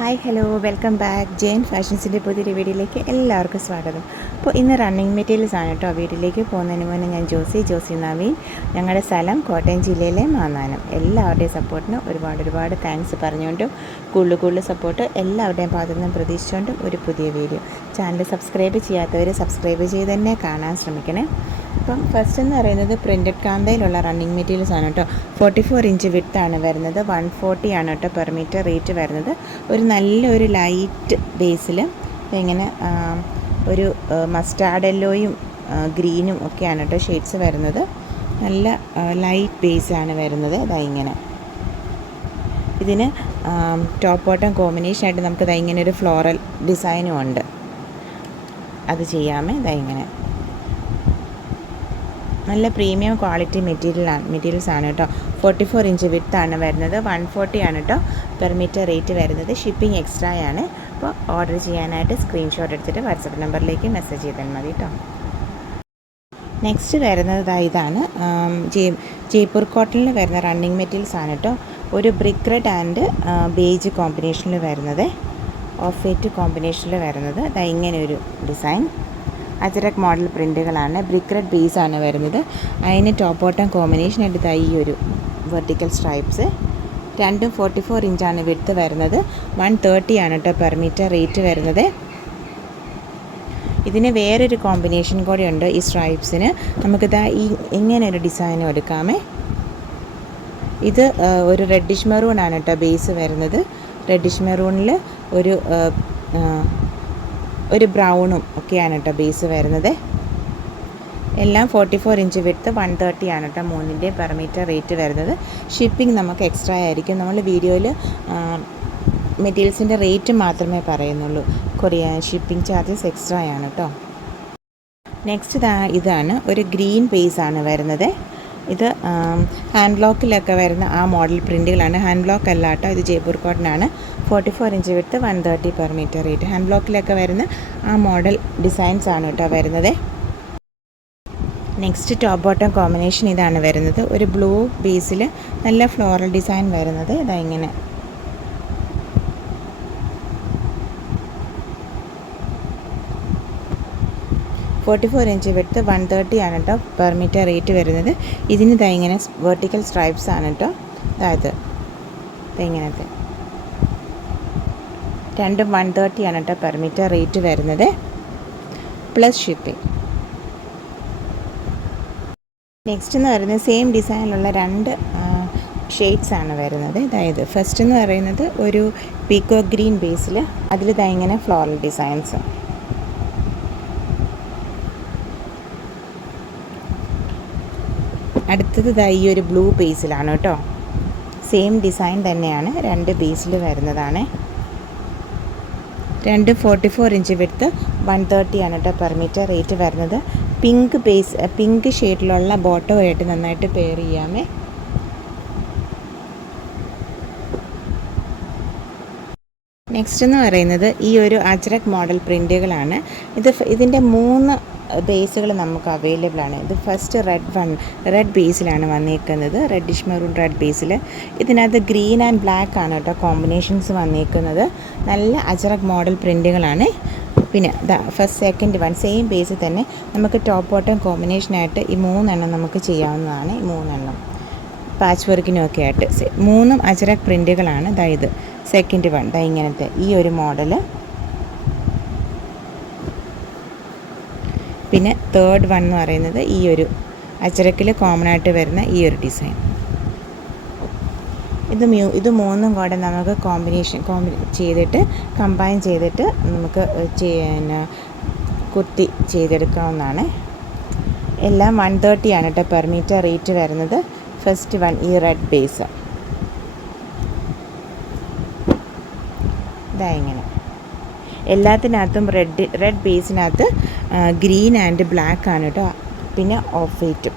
Hi hello welcome back Jain ഫാഷൻസിൻ്റെ പുതിയൊരു വീഡിയോയിലേക്ക് എല്ലാവർക്കും സ്വാഗതം. അപ്പോൾ ഇന്ന് റണ്ണിങ് മെറ്റീരിയൽസ് ആണ് കേട്ടോ. വീഡിയോയിലേക്ക് പോകുന്നതിന് മുന്നേ ഞാൻ ജോസി നവീൻ, ഞങ്ങളുടെ സ്ഥലം കോട്ടയം ജില്ലയിലെ മാന്നാനം. എല്ലാവരുടെയും സപ്പോർട്ടിന് ഒരുപാട് താങ്ക്സ് പറഞ്ഞുകൊണ്ടും കൂടുതൽ സപ്പോർട്ട് എല്ലാവരുടെയും ഭാഗത്തു നിന്നും പ്രതീക്ഷിച്ചുകൊണ്ടും ഒരു പുതിയ വീഡിയോ. ചാനൽ സബ്സ്ക്രൈബ് ചെയ്യാത്തവർ സബ്സ്ക്രൈബ് ചെയ്ത് തന്നെ കാണാൻ ശ്രമിക്കണേ. അപ്പം ഫസ്റ്റ് എന്ന് പറയുന്നത് പ്രിൻറ്റഡ് കാന്തയിലുള്ള റണ്ണിങ് മെറ്റീരിയൽസ് ആണ് കേട്ടോ. 44 ഇഞ്ച് വിഡ്ത്താണ് വരുന്നത്. 140 ആണ് കേട്ടോ പെർ മീറ്റർ റേറ്റ് വരുന്നത്. നല്ലൊരു ലൈറ്റ് ബേസിൽ ഇങ്ങനെ ഒരു മസ്റ്റാർഡ് യെല്ലോയും ഗ്രീനും ഒക്കെയാണ് കേട്ടോ ഷെയ്ഡ്സ് വരുന്നത്. നല്ല ലൈറ്റ് ബേസാണ് വരുന്നത്. ഇങ്ങനെ ഇതിന് ടോപ്പ് ബോട്ടം കോമ്പിനേഷനായിട്ട് നമുക്ക് ഇങ്ങനെ ഒരു ഫ്ലോറൽ ഡിസൈനും ഉണ്ട്. അത് ചെയ്യാമേ. ഇങ്ങനെ നല്ല പ്രീമിയം ക്വാളിറ്റി മെറ്റീരിയൽസ് ആണ് കേട്ടോ. 44 ഇഞ്ച് വിഡ്ത്താണ് വരുന്നത്. 140 ആണ് കേട്ടോ പെർ മീറ്റർ റേറ്റ് വരുന്നത്. ഷിപ്പിംഗ് എക്സ്ട്രാ ആണ്. അപ്പോൾ ഓർഡർ ചെയ്യാനായിട്ട് സ്ക്രീൻഷോട്ട് എടുത്തിട്ട് വാട്സപ്പ് നമ്പറിലേക്ക് മെസ്സേജ് ചെയ്താൽ മതി കേട്ടോ. നെക്സ്റ്റ് വരുന്നത് ഇതാണ് ജയ്പൂർ കോട്ടണിൽ വരുന്ന റണ്ണിങ് മെറ്റീരിയൽസ് ആണ് കേട്ടോ. ഒരു ബ്രിക്ക് റെഡ് ആൻഡ് ബേജ് കോമ്പിനേഷനിൽ വരുന്നത്, ഓഫ് വൈറ്റ് കോമ്പിനേഷനിൽ വരുന്നത്. ഇങ്ങനെ ഒരു ഡിസൈൻ അജരക് മോഡൽ പ്രിൻറ്റുകളാണ്. ബ്രിക്ക് റെഡ് ബേസാണ് വരുന്നത്. അതിന് ടോപ്പ് ബോട്ടം കോമ്പിനേഷനായിട്ട് ഈ ഒരു വെർട്ടിക്കൽ സ്ട്രൈപ്സ്. രണ്ടും 44 ഇഞ്ചാണ് വിഡ്ത്ത് വരുന്നത്. 130 ആണ് കേട്ടോ പെർ മീറ്റർ റേറ്റ് വരുന്നത്. ഇതിന് വേറൊരു കോമ്പിനേഷൻ കൂടെ ഉണ്ട്. ഈ സ്ട്രൈപ്സിന് ഇങ്ങനെ ഒരു ഡിസൈനും എടുക്കാമേ. ഇത് ഒരു റെഡിഷ് മെറൂൺ ആണ് കേട്ടോ ബേസ് വരുന്നത്. റെഡിഷ് മെറൂണിൽ ഒരു ബ്രൗണും ഒക്കെയാണ് കേട്ടോ ബേസ് വരുന്നത്. എല്ലാം 44 ഇഞ്ച് വിഡ്ത്ത്. 130 ആണ് കേട്ടോ മൂന്നിൻ്റെയും പെർ മീറ്റർ റേറ്റ് വരുന്നത്. ഷിപ്പിംഗ് നമുക്ക് എക്സ്ട്രാ ആയിരിക്കും. നമ്മൾ വീഡിയോയിൽ മെറ്റീരിയൽസിൻ്റെ റേറ്റ് മാത്രമേ പറയുന്നുള്ളൂ. ഷിപ്പിംഗ് ചാർജസ് എക്സ്ട്രാ ആണ് കേട്ടോ. നെക്സ്റ്റ് ഇതാണ് ഒരു ഗ്രീൻ ബേസാണ് വരുന്നത്. ഇത് ഹാൻഡ് ബ്ലോക്കിലൊക്കെ വരുന്ന ആ മോഡൽ പ്രിൻറ്റുകളാണ്. ഹാൻഡ് ബ്ലോക്ക് അല്ല കേട്ടോ, ഇത് ജയ്പൂർ കോട്ടനാണ്. 44 inch width. 130 per metre rate. Hand ബ്ലോക്കിലൊക്കെ വരുന്ന ആ മോഡൽ ഡിസൈൻസ് ആണ് കേട്ടോ വരുന്നത്. നെക്സ്റ്റ് ടോപ്പ് ബോട്ടം കോമ്പിനേഷൻ ഇതാണ് വരുന്നത്. ഒരു ബ്ലൂ ബേസിൽ നല്ല ഫ്ലോറൽ ഡിസൈൻ വരുന്നത്. ഇങ്ങനെ 44 ഇഞ്ച് വിഡ്ത്ത്. 130 ആണ് കേട്ടോ പെർ മീറ്റർ റേറ്റ് വരുന്നത്. ഇതിന് ഇങ്ങനെ വെർട്ടിക്കൽ സ്ട്രൈപ്സ് ആണ് കേട്ടോ. ഇങ്ങനത്തെ രണ്ടും 130 ആണ് കേട്ടോ പെർ മീറ്റർ റേറ്റ് വരുന്നത്, പ്ലസ് ഷിപ്പിംഗ്. നെക്സ്റ്റ് എന്ന് പറയുന്നത് സെയിം ഡിസൈനിലുള്ള രണ്ട് ഷെയ്ഡ്സ് ആണ് വരുന്നത്. ഫസ്റ്റ് എന്ന് പറയുന്നത് ഒരു പീക്കോ ഗ്രീൻ ബേസിൽ അതിൽ ഇങ്ങനെ ഫ്ലോറൽ ഡിസൈൻസ്. അടുത്തത് ഈ ഒരു ബ്ലൂ ബേസിലാണ് കേട്ടോ. സെയിം ഡിസൈൻ തന്നെയാണ്, രണ്ട് ബേസിൽ വരുന്നതാണ്. രണ്ട് 44 ഇഞ്ച് വിഡ്ത്ത്. 130 ആണ് കേട്ടോ പെർ മീറ്റർ റേറ്റ് വരുന്നത്. പിങ്ക് ഷെയ്ഡിലുള്ള ബോട്ടവുമായിട്ട് നന്നായിട്ട് പെയർ ചെയ്യാമേ. നെക്സ്റ്റ് എന്ന് പറയുന്നത് ഈ ഒരു അജ്രക് മോഡൽ പ്രിൻറ്റുകളാണ്. ഇതിൻ്റെ 3 ബേസുകൾ നമുക്ക് അവൈലബിൾ ആണ്. ഇത് ഫസ്റ്റ് റെഡ് ബേസിലാണ് വന്നേക്കുന്നത്. റെഡിഷ് മെറൂൺ റെഡ് ബേസിൽ. ഇതിനകത്ത് ഗ്രീൻ ആൻഡ് ബ്ലാക്ക് ആണ് കേട്ടോ കോമ്പിനേഷൻസ് വന്നേക്കുന്നത്. നല്ല അജ്രക് മോഡൽ പ്രിൻറ്റുകളാണ്. പിന്നെ സെക്കൻഡ് സെയിം ബേസിൽ തന്നെ നമുക്ക് ടോപ്പ് ബോട്ടം കോമ്പിനേഷനായിട്ട് ഈ 3 നമുക്ക് ചെയ്യാവുന്നതാണ്. ഈ 3 പാച്ച് വർക്കിനുമൊക്കെ ആയിട്ട് 3 അജ്രക് പ്രിൻറ്റുകളാണ്. ഇത് സെക്കൻഡ് ഇങ്ങനത്തെ ഈ ഒരു മോഡൽ. പിന്നെ തേർഡ് എന്ന് പറയുന്നത് ഈ ഒരു അജ്രക്കിൽ കോമൺ ആയിട്ട് വരുന്ന ഈ ഒരു ഡിസൈൻ. ഇത് 3 കൂടെ നമുക്ക് കമ്പൈൻ ചെയ്തിട്ട് നമുക്ക് കുർത്തി ചെയ്തെടുക്കാവുന്നതാണ്. എല്ലാം 130 ആണ് കേട്ടോ പെർ മീറ്റർ റേറ്റ് വരുന്നത്. ഫസ്റ്റ് ഈ റെഡ് ബേസ് ഇങ്ങനെ എല്ലാത്തിനകത്തും റെഡ് ബേസിനകത്ത് ഗ്രീൻ ആൻഡ് ബ്ലാക്ക് ആണ് കേട്ടോ. പിന്നെ ഓഫ് വൈറ്റും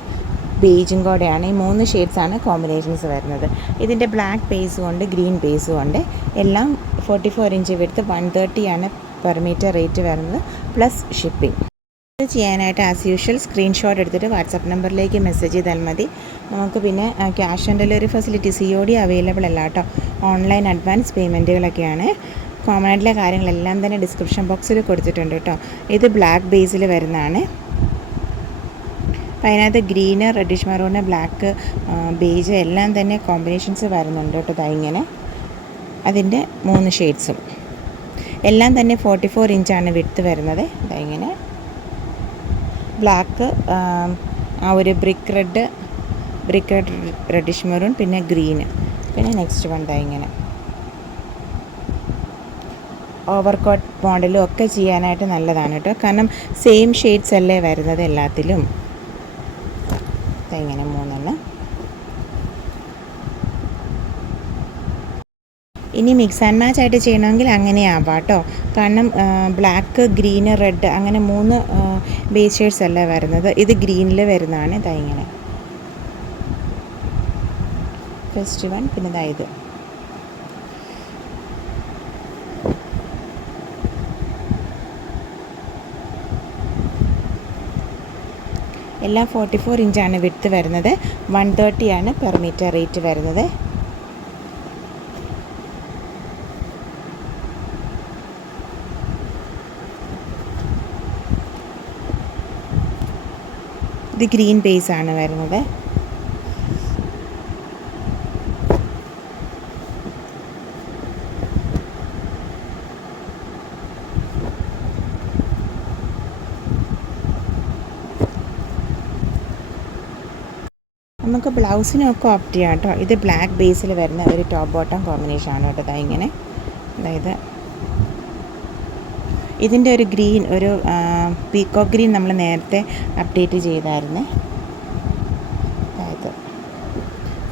ബേജും കൂടെയാണ്. ഈ 3 ഷെയ്ഡ്സാണ് കോമ്പിനേഷൻസ് വരുന്നത്. ഇതിൻ്റെ ബ്ലാക്ക് ബേസും ഉണ്ട്, ഗ്രീൻ ബേസും ഉണ്ട്. എല്ലാം 44 ഇഞ്ച് വിഡ്ത്ത്. 130 ആണ് പെർ മീറ്റർ റേറ്റ് വരുന്നത്, പ്ലസ് ഷിപ്പിംഗ്. ചെയ്യാനായിട്ട് ആസ് യൂഷ്വൽ സ്ക്രീൻഷോട്ട് എടുത്തിട്ട് വാട്സപ്പ് നമ്പറിലേക്ക് മെസ്സേജ് ചെയ്താൽ മതി. നമുക്ക് പിന്നെ cash on delivery facility COD available അല്ല കേട്ടോ. Online advance പേയ്മെൻറ്റുകളൊക്കെയാണ്. കോമൺ ആയിട്ടുള്ള കാര്യങ്ങളെല്ലാം തന്നെ ഡിസ്ക്രിപ്ഷൻ ബോക്സിൽ കൊടുത്തിട്ടുണ്ട് കേട്ടോ. ഇത് ബ്ലാക്ക് ബേസിൽ വരുന്നതാണ്. അപ്പോൾ അതിനകത്ത് green, reddish maroon, black, beige എല്ലാം തന്നെ കോമ്പിനേഷൻസ് വരുന്നുണ്ട് കേട്ടോ. ഇങ്ങനെ അതിൻ്റെ 3 ഷെയ്ഡ്സും എല്ലാം തന്നെ 44 ഇഞ്ചാണ് വിഡ്ത്ത് വരുന്നത്. ഇങ്ങനെ ബ്ലാക്ക്, ആ ഒരു ബ്രിക്ക് റെഡ്, റെഡിഷ് മെറൂൺ, പിന്നെ ഗ്രീന്, പിന്നെ നെക്സ്റ്റ് വൺ ഇങ്ങനെ ഓവർകോട്ട് മോഡലും ഒക്കെ ചെയ്യാനായിട്ട് നല്ലതാണ് കേട്ടോ. കാരണം സെയിം ഷെയ്ഡ്സ് അല്ലേ വരുന്നത് എല്ലാത്തിലും. ഇങ്ങനെ 3 ഇനി മിക്സ് ആൻഡ് മാച്ച് ആയിട്ട് ചെയ്യണമെങ്കിൽ അങ്ങനെ ആവാം കേട്ടോ. കാരണം ബ്ലാക്ക്, ഗ്രീന്, റെഡ് അങ്ങനെ 3 ബേസ് ഷെയ്ഡ്സ് അല്ല വരുന്നത്. ഇത് ഗ്രീനിൽ വരുന്നതാണ്. ഇങ്ങനെ ഫസ്റ്റ് വൺ, പിന്നെ ഇത് എല്ലാം 44 ഇഞ്ചാണ് വിഡ്ത്ത് വരുന്നത്. 130 ആണ് പെർ മീറ്റർ റേറ്റ് വരുന്നത്. ഇത് ഗ്രീൻ ബേസ് ആണ് വരുന്നത്. നമുക്ക് ബ്ലൗസിനൊക്കെ ഓപ്റ്റ് ചെയ്യാം കേട്ടോ. ഇത് ബ്ലാക്ക് ബേസിൽ വരുന്ന ഒരു ടോപ്പ് ബോട്ടം കോമ്പിനേഷൻ ആണ് കേട്ടോ. ഇങ്ങനെ അതായത് ഇതിൻ്റെ ഒരു ഗ്രീൻ, ഒരു പീക്കോക്ക് ഗ്രീൻ നമ്മൾ നേരത്തെ അപ്ഡേറ്റ് ചെയ്തായിരുന്നു. അതായത്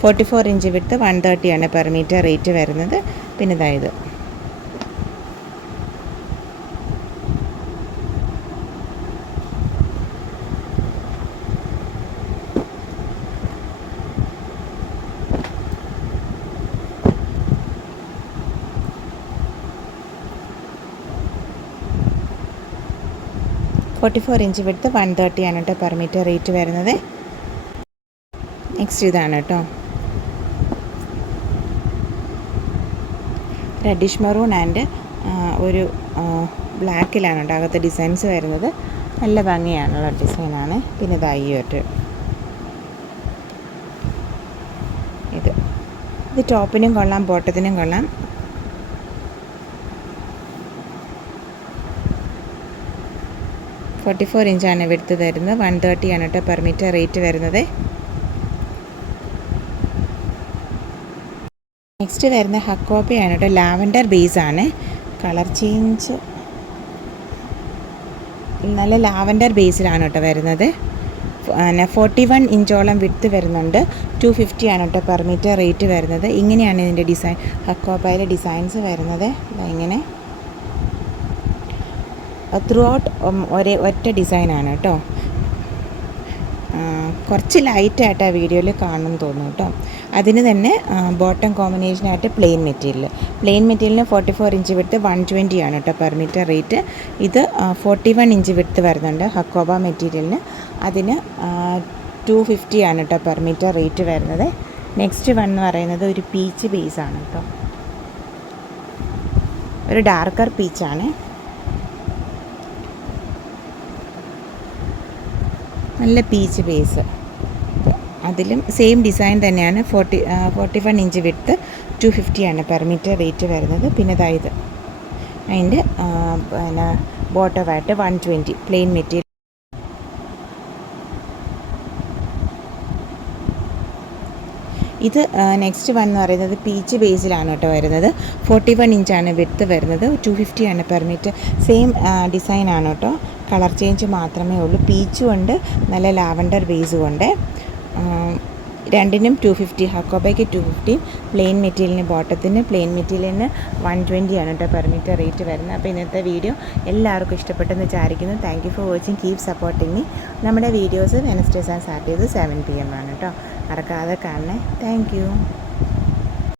44 ഇഞ്ച് വിഡ്ത്ത്, 130 ആണ് പെർ മീറ്റർ റേറ്റ് വരുന്നത്. പിന്നെ ഇതായത് 44 ഇഞ്ച് വിഡ്ത്ത്, 130 ആണ് കേട്ടോ പെർ മീറ്റർ റേറ്റ് വരുന്നത്. നെക്സ്റ്റ് ഇതാണ് കേട്ടോ. റെഡിഷ് മെറൂൺ ആൻഡ് ഒരു ബ്ലാക്കിലാണ് കേട്ടോ അകത്ത് ഡിസൈൻസ് വരുന്നത്. നല്ല ഭംഗിയാണുള്ള ഡിസൈനാണ്. പിന്നെ ഇത് ടോപ്പിനും കൊള്ളാം, ബോട്ടത്തിനും കൊള്ളാം. $44 ഇഞ്ചാണ് വിഡ്ത്ത് തരുന്നത്. 130 ആണ് കേട്ടോ പെർ മീറ്റർ റേറ്റ് വരുന്നത്. നെക്സ്റ്റ് വരുന്ന ഹക്കോബയാണ് കേട്ടോ. ലാവൻഡർ ബേസാണ്. കളർ ചേഞ്ച് നല്ല ലാവൻഡർ ബേസിലാണ് കേട്ടോ വരുന്നത്. 41 ഇഞ്ചോളം വിഡ്ത്ത് വരുന്നുണ്ട്. 250 ആണ് കേട്ടോ പെർ മീറ്റർ റേറ്റ് വരുന്നത്. ഇങ്ങനെയാണ് ഇതിൻ്റെ ഡിസൈൻ, ഹക്കോബയിലെ ഡിസൈൻസ് വരുന്നത്. ഇങ്ങനെ ത്രൂ ഔട്ട് ഒറ്റ ഡിസൈനാണ് കേട്ടോ. കുറച്ച് ലൈറ്റായിട്ട് ആ വീഡിയോയിൽ കാണുമെന്ന് തോന്നുന്നു കേട്ടോ. അതിന് തന്നെ ബോട്ടം കോമ്പിനേഷനായിട്ട് പ്ലെയിൻ മെറ്റീരിയലിന് 44 ഇഞ്ച് വിഡ്ത്ത്, 120 ആണ് കേട്ടോ പെർ മീറ്റർ റേറ്റ്. ഇത് 41 ഇഞ്ച് വിഡ്ത്ത് വരുന്നുണ്ട് ഹക്കോബ മെറ്റീരിയലിന്. അതിന് 250 ആണ് കേട്ടോ പെർ മീറ്റർ റേറ്റ് വരുന്നത്. നെക്സ്റ്റ് വൺ എന്ന് പറയുന്നത് ഒരു പീച്ച് ബേസാണ് കേട്ടോ. ഒരു ഡാർക്കർ പീച്ചാണ്. നല്ല പീച്ച് ബേസ്. അതിലും സെയിം ഡിസൈൻ തന്നെയാണ്. 41 ഇഞ്ച് വിഡ്ത്ത്, 250 ആണ് പെർ മീറ്റർ റേറ്റ് വരുന്നത്. പിന്നെ ഇത് അതിൻ്റെ ബോട്ടമായിട്ട് 120 പ്ലെയിൻ മെറ്റീരിയൽ. ഇത് നെക്സ്റ്റ് വൺ എന്ന് പറയുന്നത് പീച്ച് ബേസിലാണ് കേട്ടോ വരുന്നത്. 41 ഇഞ്ചാണ് വിഡ്ത്ത് വരുന്നത്. 250 ആണ് പെർ മീറ്റർ. സെയിം ഡിസൈനാണ് കേട്ടോ. കളർ ചേഞ്ച് മാത്രമേ ഉള്ളൂ. പീച്ചും ഉണ്ട്, നല്ല ലാവൻഡർ ബേസും ഉണ്ട്. രണ്ടിനും 250. ഹക്കോബയ്ക്ക് 250, പ്ലെയിൻ മെറ്റീരിയലിന് ബോട്ടത്തിന് പ്ലെയിൻ മെറ്റീരിയലിന് 120 ആണ് കേട്ടോ പെർ മീറ്റർ റേറ്റ് വരുന്നത്. അപ്പോൾ ഇന്നത്തെ വീഡിയോ എല്ലാവർക്കും ഇഷ്ടപ്പെട്ടെന്ന് വിചാരിക്കുന്നു. Thank you for watching. Keep supporting me. നമ്മുടെ videos Wednesdays and Saturdays 7 PM ആണ് കേട്ടോ. മറക്കാതെ കാണണേ. Thank U.